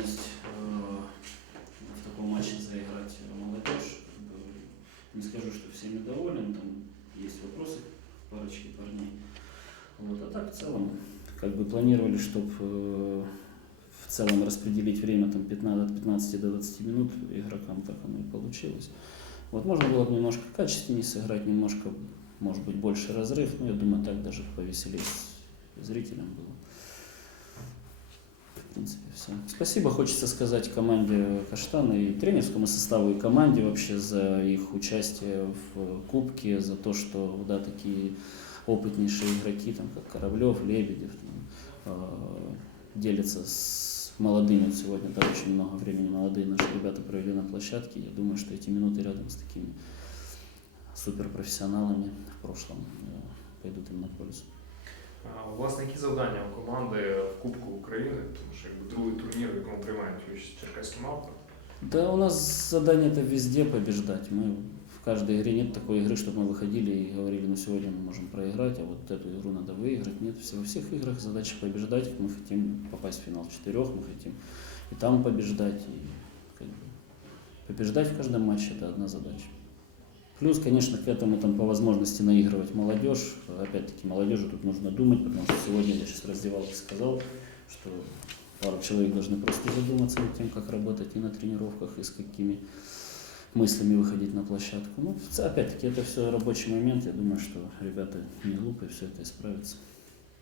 возможность э, в таком матче заиграть молодежь. Как бы, Не скажу, что всеми доволен, там есть вопросы к парочке парней. Вот, а так в целом, как бы планировали, чтобы в целом распределить время там 15, от 15 до 20 минут игрокам, так оно и получилось. Вот можно было бы немножко качественнее сыграть, немножко, может быть, больше разрыв, но я думаю, так даже повеселее зрителям было. Все. Спасибо хочется сказать команде Каштана и тренерскому составу, и команде вообще за их участие в Кубке, за то, что да, такие опытнейшие игроки, там, как Кораблев, Лебедев, там, э, делятся с молодыми. Сегодня да, очень много времени молодые наши ребята провели на площадке. Я думаю, что эти минуты рядом с такими суперпрофессионалами в прошлом э, пойдут им на пользу. А, Власне, які завдання у команди в Кубку України, тому що якби другий турнір, в якому приймають участь черкаські мавпи. Да, у нас задание это везде побеждать. Мы в каждой игре нет такой игры, чтобы мы выходили и говорили, ну сегодня мы можем проиграть, а вот эту игру надо выиграть. Нет, все, во всех играх задача побеждать. Мы хотим попасть в финал четырех, мы хотим и там побеждать. И как бы, побеждать в каждом матче это одна задача. Плюс, конечно, к этому там по возможности наигрывать молодежь. Опять-таки, молодежи тут нужно думать, потому что сегодня я сейчас раздевалке сказал, что пару человек должны просто задуматься над тем, как работать и на тренировках, и с какими мыслями выходить на площадку. Ну, опять-таки, это все рабочий момент. Я думаю, что ребята не глупые, все это исправится.